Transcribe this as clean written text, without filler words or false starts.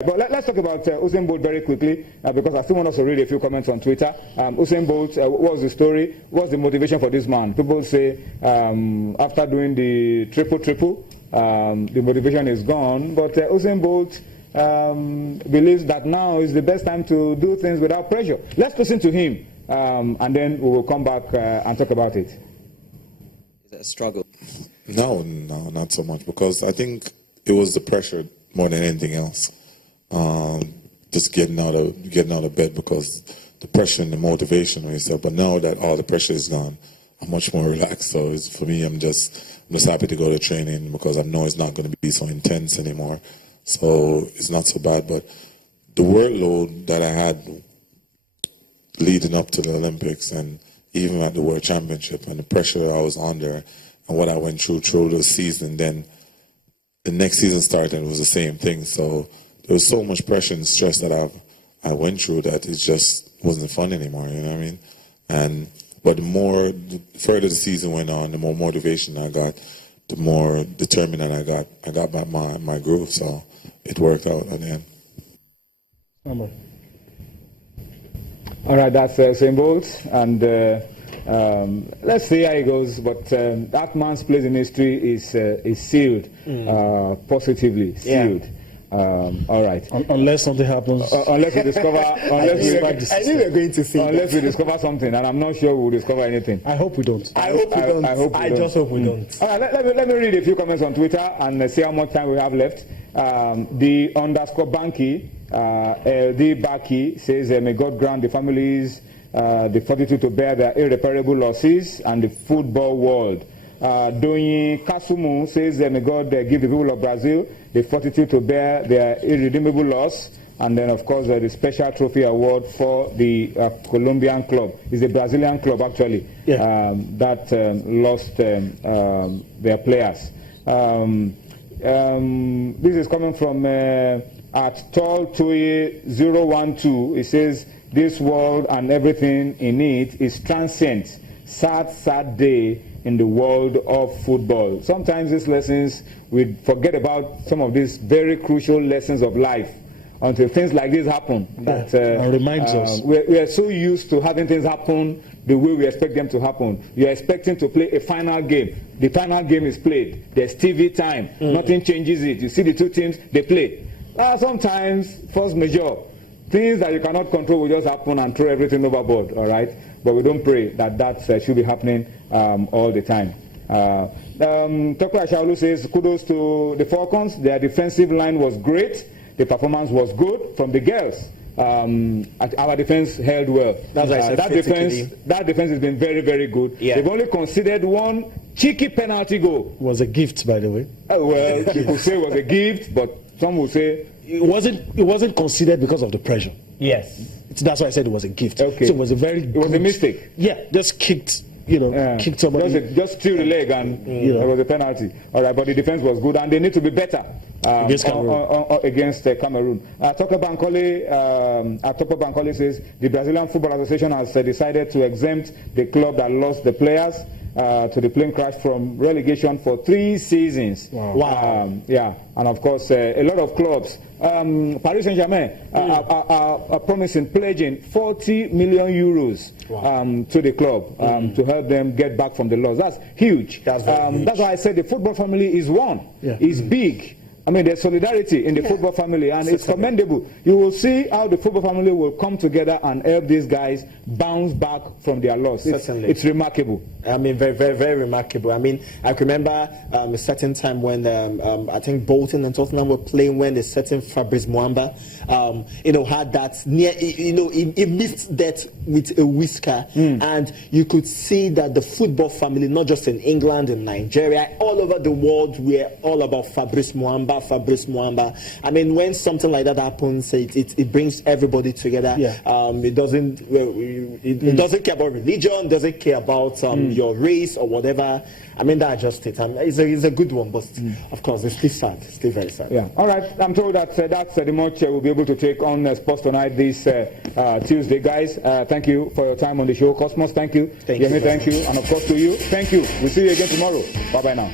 But let's talk about Usain Bolt very quickly, because I still want us to read a few comments on Twitter. Usain Bolt, what's the story? What's the motivation for this man? People say after doing the triple, the motivation is gone. But Usain Bolt believes that now is the best time to do things without pressure. Let's listen to him, and then we will come back and talk about it. Is it a struggle? No, not so much, because I think it was the pressure more than anything else. Just getting out of bed, because the pressure and the motivation when you said, but now that all the pressure is gone, I'm much more relaxed. So for me, I'm just happy to go to training, because I know it's not going to be so intense anymore. So it's not so bad. But the workload that I had leading up to the Olympics and even at the World Championship, and the pressure I was under and what I went through the season, then the next season started and it was the same thing. So there was so much pressure and stress that I went through that it just wasn't fun anymore, you know what I mean? But the further the season went on, the more motivation I got, the more determined I got. I got back my groove, so it worked out at the end. All right, that's Usain Bolt, and let's see how it goes. But that man's place in history is sealed, positively sealed. Yeah. All right. Unless something happens. Unless we discover. Unless we discover something, and I'm not sure we'll discover anything. I hope we don't. I just hope we don't. All right. Let me read a few comments on Twitter and see how much time we have left. The _Banky, the Baki says, "May God grant the families the fortitude to bear their irreparable losses and the football world." Doyin Kasumu says, "May God give the people of Brazil the fortitude to bear their irredeemable loss." And then, of course, the special trophy award for the Colombian club. It's the Brazilian club, actually, that lost their players. This is coming from at Tall Toye 012. It says, "This world and everything in it is transient. Sad day in the world of football." Sometimes these lessons, we forget about some of these very crucial lessons of life until things like this happen. That reminds us. We are so used to having things happen the way we expect them to happen. You're expecting to play a final game. The final game is played. There's TV time. Nothing changes it. You see the two teams, they play. Sometimes, force majeure, things that you cannot control will just happen and throw everything overboard, all right? But we don't pray that should be happening all the time. Toko Ashaolu says, "Kudos to the Falcons. Their defensive line was great. The performance was good from the girls. Our defense held well." That's why I said that defense has been very, very good. Yeah. They've only conceded one cheeky penalty goal. It was a gift, by the way. Well, people say it was a gift, but some will say it wasn't considered because of the pressure. Yes. That's why I said it was a gift. Okay. So it was a mistake. Yeah, just kicked somebody. Just threw the leg and there was a penalty. All right, but the defense was good and they need to be better against Cameroon. Atopo Bankole says, "The Brazilian Football Association has decided to exempt the club that lost the players to the plane crash from relegation for 3 seasons." Wow. And of course, a lot of clubs, Paris Saint-Germain are promising, pledging 40 million euros to the club to help them get back from the loss. That's huge. That's why I said the football family is one. It's big. I mean, there's solidarity in the football family, and it's commendable. You will see how the football family will come together and help these guys bounce back from their loss. It's remarkable. I mean, very, very, very remarkable. I mean, I can remember a certain time when I think Bolton and Tottenham were playing when a certain Fabrice Muamba, had that near, he missed that with a whisker, and you could see that the football family, not just in England and Nigeria, all over the world, were all about Fabrice Muamba. I mean, when something like that happens, it brings everybody together. It doesn't care about religion, doesn't care about your race or whatever. I mean, that's just it. It's a good one, but of course, it's still sad. It's still very sad. Yeah. All right. I'm told that that's the much we'll be able to take on Sports Tonight this Tuesday, guys. Thank you for your time on the show. Cosmos, thank you. Thank you. Thank you. And of course to you, thank you. We'll see you again tomorrow. Bye-bye now.